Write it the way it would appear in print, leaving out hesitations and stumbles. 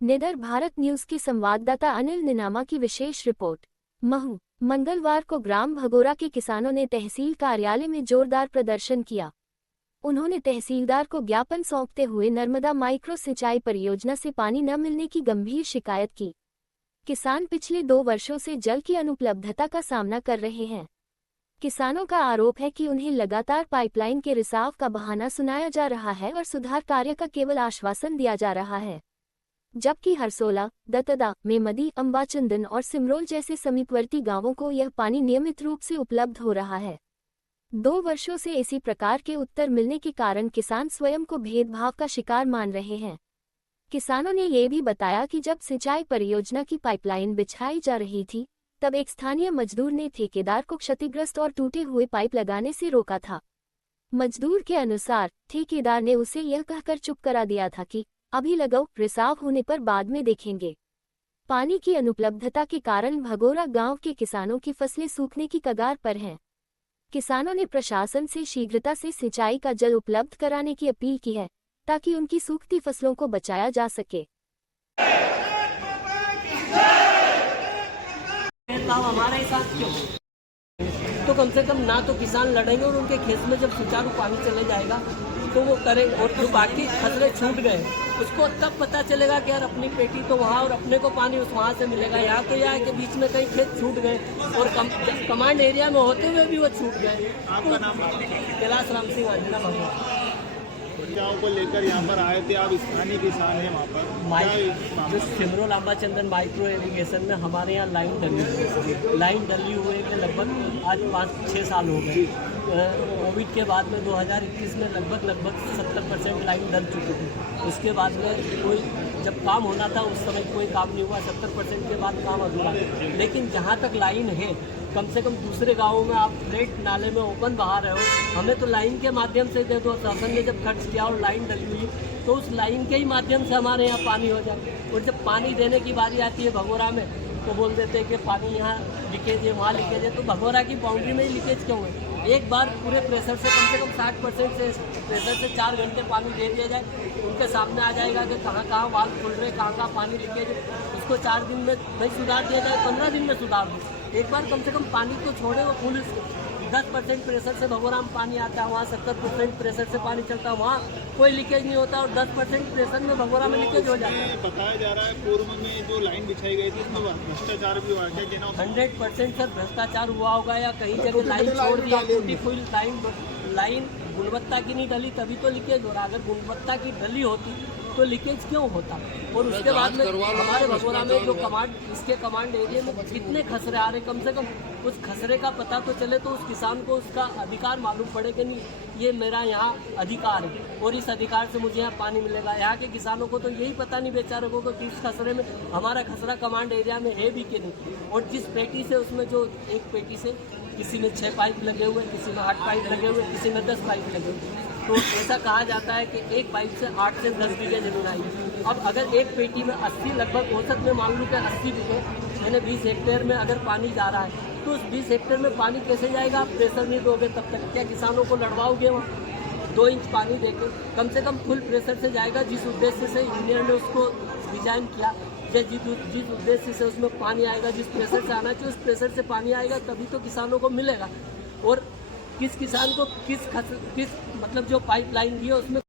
निडर भारत न्यूज के संवाददाता अनिल निनामा की विशेष रिपोर्ट। महू, मंगलवार को ग्राम भगोरा के किसानों ने तहसील कार्यालय में जोरदार प्रदर्शन किया। उन्होंने तहसीलदार को ज्ञापन सौंपते हुए नर्मदा माइक्रो सिंचाई परियोजना से पानी न मिलने की गंभीर शिकायत की। किसान पिछले 2 वर्षों से जल की अनुपलब्धता का सामना कर रहे हैं। किसानों का आरोप है कि उन्हें लगातार पाइपलाइन के रिसाव का बहाना सुनाया जा रहा है और सुधार कार्य का केवल आश्वासन दिया जा रहा है, जबकि हरसोला, दतदा, मेमदी, अंबाचंदन और सिमरोल जैसे समीपवर्ती गांवों को यह पानी नियमित रूप से उपलब्ध हो रहा है। 2 वर्षों से इसी प्रकार के उत्तर मिलने के कारण किसान स्वयं को भेदभाव का शिकार मान रहे हैं। किसानों ने ये भी बताया कि जब सिंचाई परियोजना की पाइपलाइन बिछाई जा रही थी, तब एक स्थानीय मजदूर ने ठेकेदार को क्षतिग्रस्त और टूटे हुए पाइप लगाने से रोका था। मजदूर के अनुसार ठेकेदार ने उसे यह कहकर चुप करा दिया था कि अभी लगाओ, रिसाव होने पर बाद में देखेंगे। पानी की अनुपलब्धता के कारण भगोरा गांव के किसानों की फसलें सूखने की कगार पर हैं। किसानों ने प्रशासन से शीघ्रता से सिंचाई का जल उपलब्ध कराने की अपील की है, ताकि उनकी सूखती फसलों को बचाया जा सके। हमारे साथ क्यों? तो कम से कम ना तो किसान लड़ेंगे और उनके खेत में जब सुचारू पानी चले जाएगा तो वो करें, और जो बाकी खसरे छूट गए उसको तब पता चलेगा कि यार अपनी पेटी तो वहाँ और अपने को पानी उस वहाँ से मिलेगा। यहाँ तो यह है कि बीच में कई खेत छूट गए और कमांड एरिया में होते हुए भी वो छूट गए। कैलाश राम सिंह अंजना भगवान को लेकर यहाँ पर आए थे आप, स्थानीय किसान हैं वहाँ पर। जो सिमरोल अंबाचंदन माइक्रो इरिगेशन में हमारे यहाँ लाइन डली हुए में लगभग आज 5-6 साल हो गए। कोविड के बाद में 2021 में लगभग 70% लाइन डल चुकी थी। उसके बाद में कोई जब काम होना था उस समय कोई काम नहीं हुआ, 70% के बाद काम अधूरा। लेकिन जहाँ तक लाइन है, कम से कम दूसरे गाँवों में आप फ्लैट नाले में ओपन बहा रहे हो, हमें तो लाइन के माध्यम से दे दो। शासन ने जब खर्च किया और लाइन डली हुई तो उस लाइन के ही माध्यम से हमारे यहाँ पानी हो जाए। और जब पानी देने की बारी आती है भगोरा में तो बोल देते हैं कि पानी यहाँ लीकेज है, वहाँ लीकेज है। तो भगोरा की बाउंड्री में ही लीकेज क्यों है? एक बार पूरे प्रेशर से कम 60% से प्रेशर से 4 घंटे पानी दे दिया जाए, उनके सामने आ जाएगा कि कहाँ वाल्व खुल रहे, कहाँ पानी लीकेज है। उसको 4 दिन में नहीं सुधार दिया जाए, 15 दिन में सुधार दो। एक बार कम से कम पानी को छोड़े। वो फुल 10% प्रेशर से भगोरा में पानी आता है, वहाँ 70% प्रेशर से पानी चलता है, वहाँ कोई लीकेज नहीं होता और 10% प्रेशर में भगोरा में लीकेज हो जाता है। बताया जा रहा है पूर्व में जो लाइन बिछाई गई थी उसमें भ्रष्टाचार भी हुआ है। 100% सर भ्रष्टाचार हुआ होगा या कहीं जगह लाइन छोड़ दिया, टूटी फुल लाइन गुणवत्ता की नहीं डली तभी तो लीकेज हो रहा। अगर गुणवत्ता की डली होती तो लीकेज क्यों होता? और उसके बाद में हमारे भगोरा में जो इसके कमांड एरिया में कितने खसरे आ रहे, कम से कम उस खसरे का पता तो चले तो उस किसान को उसका अधिकार मालूम पड़े कि नहीं ये मेरा यहाँ अधिकार है और इस अधिकार से मुझे यहाँ पानी मिलेगा। यहाँ के किसानों को तो यही पता नहीं बेचारों को कि इस खसरे में हमारा खसरा कमांड एरिया में है भी कि नहीं। और जिस पेटी से उसमें जो एक पेटी से किसी में 6 पाइप लगे हुए, किसी में 8 पाइप लगे हुए, किसी में 10 पाइप लगे हुए। तो ऐसा कहा जाता है कि एक पाइप से 8 से 10 बीघे जमीन आई। अब अगर एक पेटी में 80 लगभग औसत में मान लूँ कि 80 बीघे यानी 20 हेक्टेयर में अगर पानी जा रहा है तो उस 20 हेक्टेयर में पानी कैसे जाएगा? आप प्रेशर नहीं दोगे तब तक क्या किसानों को लड़वाओगे? वहाँ 2 इंच पानी देकर कम से कम फुल प्रेशर से जाएगा। जिस उद्देश्य से इंजीनियर ने उसको डिजाइन किया, जिस उद्देश्य से उसमें पानी आएगा, जिस प्रेशर से आना चाहिए उस प्रेशर से पानी आएगा, तभी तो किसानों को मिलेगा। और किस किसान को किस मतलब जो पाइपलाइन दी है उसमें